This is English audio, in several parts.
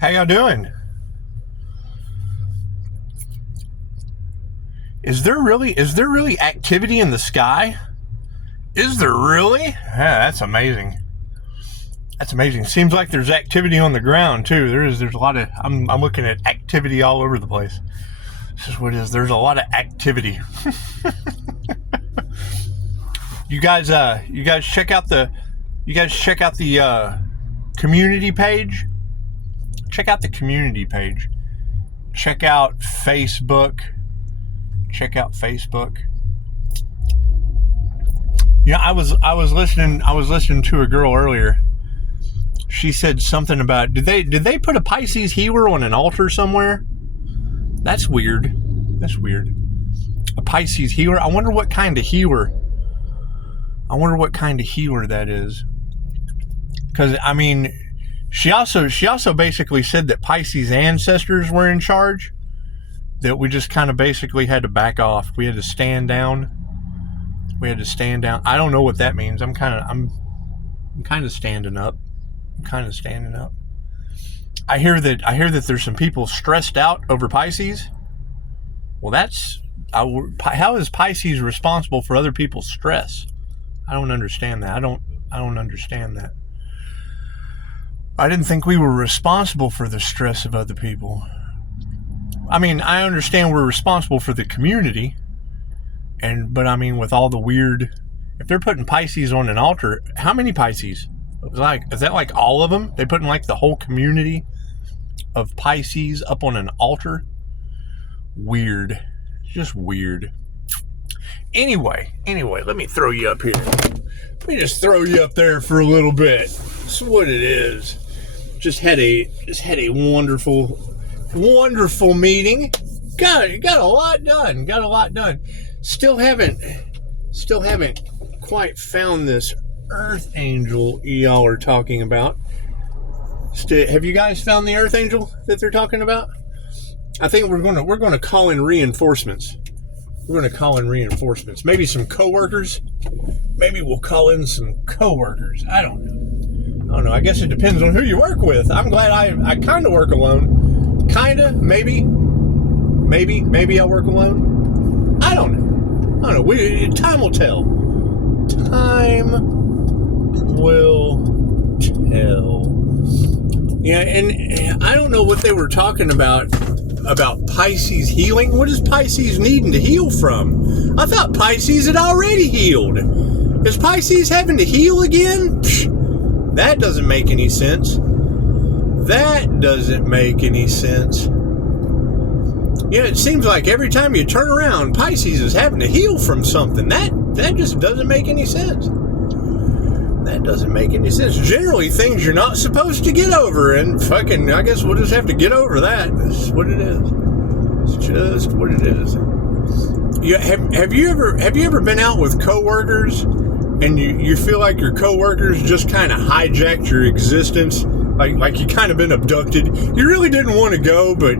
How y'all doing? Is there really activity in the sky? Is there really? Yeah, that's amazing. That's amazing. Seems like there's activity on the ground too. There's a lot of I'm looking at activity all over the place. This is what it is. There's a lot of activity. You guys check out the community page. Check out the community page. Check out Facebook. You know, I was listening to a girl earlier. She said something about did they put a Pisces healer on an altar somewhere? That's weird. A Pisces healer. I wonder what kind of healer that is. Because I mean, she also basically said that Pisces ancestors were in charge. That we just kind of basically had to back off. We had to stand down. I don't know what that means. I'm kind of standing up. I hear that there's some people stressed out over Pisces. Well, how is Pisces responsible for other people's stress? I don't understand that. I don't understand that. I didn't think we were responsible for the stress of other people. I mean, I understand we're responsible for the community, but I mean, with all the weird, if they're putting Pisces on an altar, how many Pisces? Is that like all of them? They putting like the whole community of Pisces up on an altar? Weird. Just weird. Anyway, let me throw you up here. Let me just throw you up there for a little bit. That's what it is. Just had a wonderful meeting. Got a lot done. Still haven't quite found this Earth Angel y'all are talking about. Have you guys found the Earth Angel that they're talking about? I think we're gonna call in reinforcements. Maybe some coworkers. Maybe we'll call in some coworkers. I don't know. I guess it depends on who you work with. I'm glad I kind of work alone. Kinda, maybe I'll work alone. I don't know. Time will tell. Yeah, and I don't know what they were talking about Pisces healing. What is Pisces needing to heal from? I thought Pisces had already healed. Is Pisces having to heal again? Psh, that doesn't make any sense. Yeah, it seems like every time you turn around, Pisces is having to heal from something. That just doesn't make any sense. Generally, things you're not supposed to get over, and I guess we'll just have to get over that. That's what it is. It's just what it is. Yeah, have you ever been out with coworkers, and you feel like your coworkers just kind of hijacked your existence, like you kind of been abducted? You really didn't want to go, but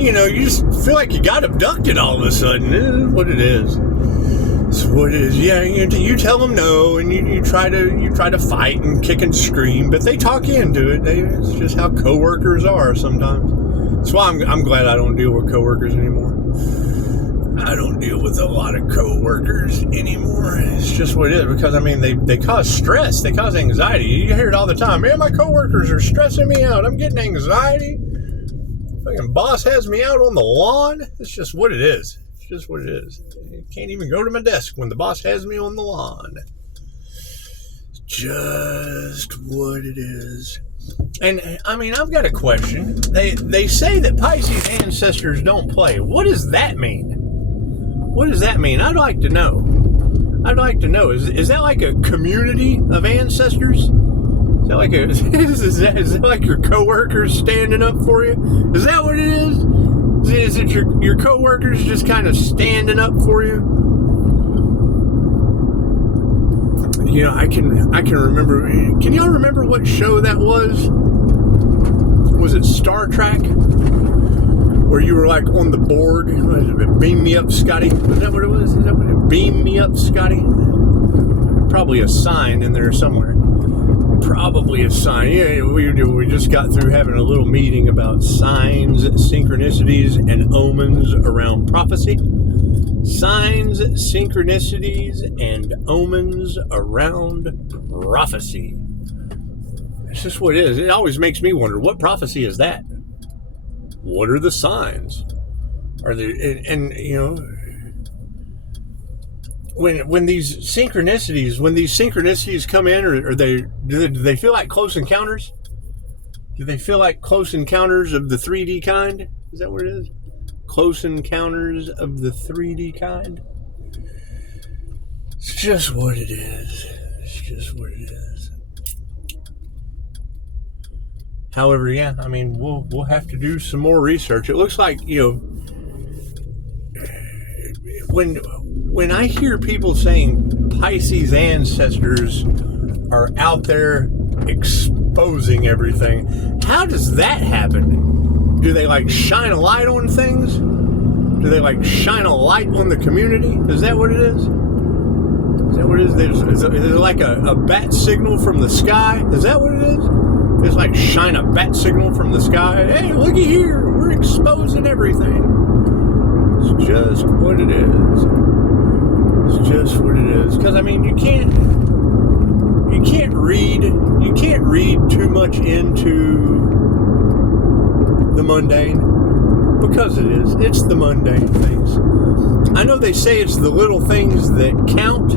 you just feel like you got abducted all of a sudden. It's what it is. It's what it is. Yeah, you tell them no, and you try to fight and kick and scream, but they talk you into it. It's just how coworkers are sometimes. That's why I'm glad I don't deal with coworkers anymore. I don't deal with a lot of coworkers anymore. It's just what it is, because I mean they cause stress, they cause anxiety. You hear it all the time. Man, my coworkers are stressing me out. I'm getting anxiety. Fucking boss has me out on the lawn. It's just what it is. I can't even go to my desk when the boss has me on the lawn. It's just what it is. And I mean, I've got a question. They say that Pisces ancestors don't play. What does that mean? I'd like to know. Is that like a community of ancestors? Is that like your coworkers standing up for you? Is that what it is? Is it your coworkers just kind of standing up for you? I can remember. Can y'all remember what show that was? Was it Star Trek? Where you were like on the board? Beam me up, Scotty. Was that what it was? Is that what it? Beam me up, Scotty. Probably a sign in there somewhere. probably a sign. Yeah, we just got through having a little meeting about signs, synchronicities, and omens around prophecy. Signs, synchronicities, and omens around prophecy. It's just what it is. It always makes me wonder, what prophecy is that? What are the signs? Are there, and you know, when these synchronicities come in, or do they feel like close encounters? Do they feel like close encounters of the 3D kind? Is that what it is? Close encounters of the 3D kind? It's just what it is. It's just what it is. However, yeah, I mean, we'll have to do some more research. It looks like, you know, when I hear people saying Pisces ancestors are out there exposing everything, how does that happen? Do they like shine a light on things? Do they like shine a light on the community? Is that what it is? Is that what it is? Is it like a bat signal from the sky? Is that what it is? It's like shine a bat signal from the sky. Hey, looky here, we're exposing everything. It's just what it is. It's just what it is. Because I mean, you can't read too much into the mundane, because it's the mundane things. I know they say it's the little things that count,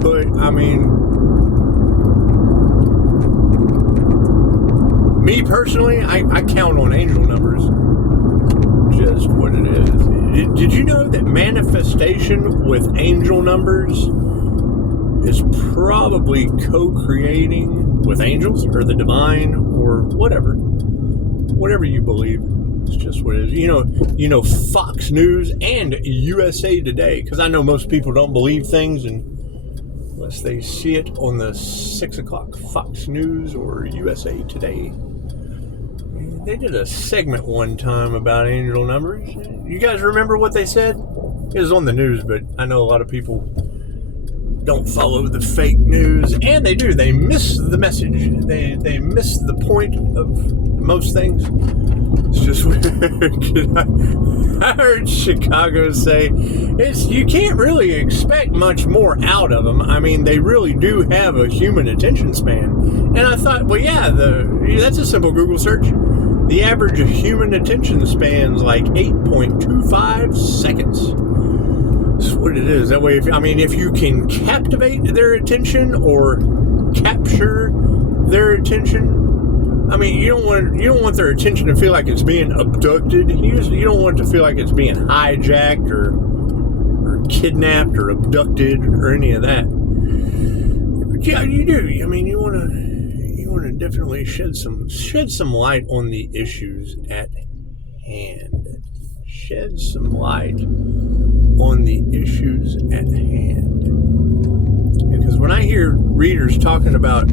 but I mean, me personally, I count on angel numbers. Just what it is. Did you know that manifestation with angel numbers is probably co-creating with angels or the divine or whatever you believe? It's just what it is. You know Fox News and USA Today, because I know most people don't believe things unless they see it on the 6 o'clock Fox News or USA Today. They did a segment one time about angel numbers. You guys remember what they said? It was on the news, but I know a lot of people don't follow the fake news, and they do. They miss the message. They miss the point of most things. It's just weird. I heard Chicago say, you can't really expect much more out of them. I mean, they really do have a human attention span. And I thought, well, yeah, that's a simple Google search. The average human attention span's like 8.25 seconds. That's what it is. That way, if you can captivate their attention or capture their attention, I mean, you don't want their attention to feel like it's being abducted. You don't want it to feel like it's being hijacked or kidnapped or abducted or any of that. But yeah, you do. I mean, you want to definitely shed some light on the issues at hand. Shed some light on the issues at hand. Because when I hear readers talking about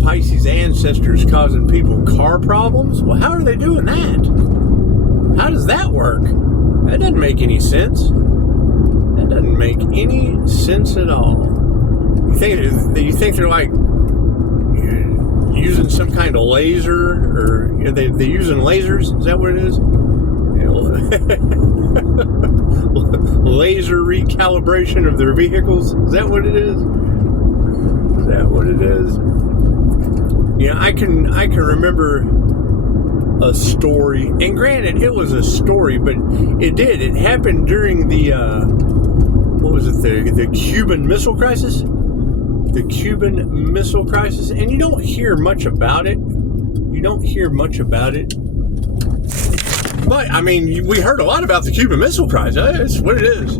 Pisces ancestors causing people car problems, well, how are they doing that? How does that work? That doesn't make any sense. That doesn't make any sense at all. You think they're like using some kind of laser, or they using lasers? Is that what it is? Laser recalibration of their vehicles? Is that what it is? Is that what it is? Yeah, I can remember a story, and granted, it was a story, but it happened during the the Cuban Missile Crisis. The Cuban Missile Crisis, and you don't hear much about it. But, I mean, we heard a lot about the Cuban Missile Crisis. It's what it is.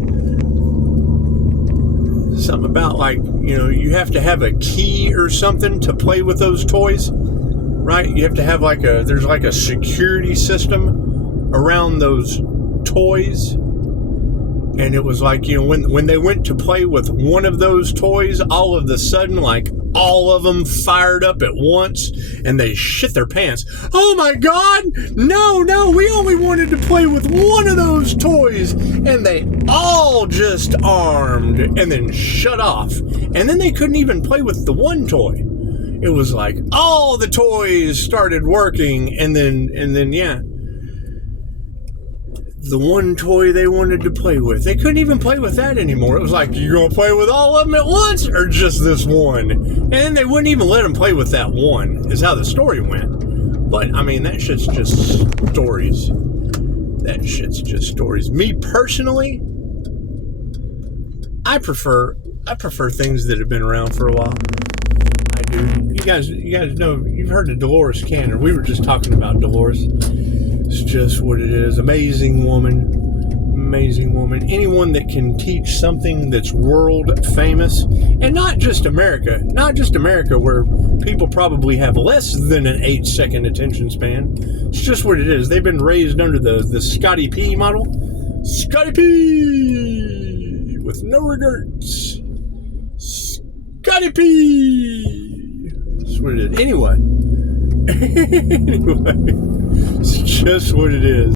Something about, like, you have to have a key or something to play with those toys, right? You have to have, there's a security system around those toys. And it was like, when they went to play with one of those toys, all of a sudden, like, all of them fired up at once, and they shit their pants. Oh my God! No, we only wanted to play with one of those toys, and they all just armed and then shut off. And then they couldn't even play with the one toy. It was like all the toys started working, and then yeah. The one toy they wanted to play with, they couldn't even play with that anymore. It was like, you're going to play with all of them at once or just this one? And then they wouldn't even let them play with that one, is how the story went. But, I mean, that shit's just stories. That shit's just stories. Me, personally, I prefer things that have been around for a while. I do. You guys know, you've heard of Dolores Cannon. We were just talking about Dolores. It's just what it is. Amazing woman. Anyone that can teach something that's world famous, and not just America, where people probably have less than an 8-second attention span. It's just what it is. They've been raised under the Scotty P model. Scotty P with no regrets. Scotty P. That's what it is. Anyway. It's just what it is.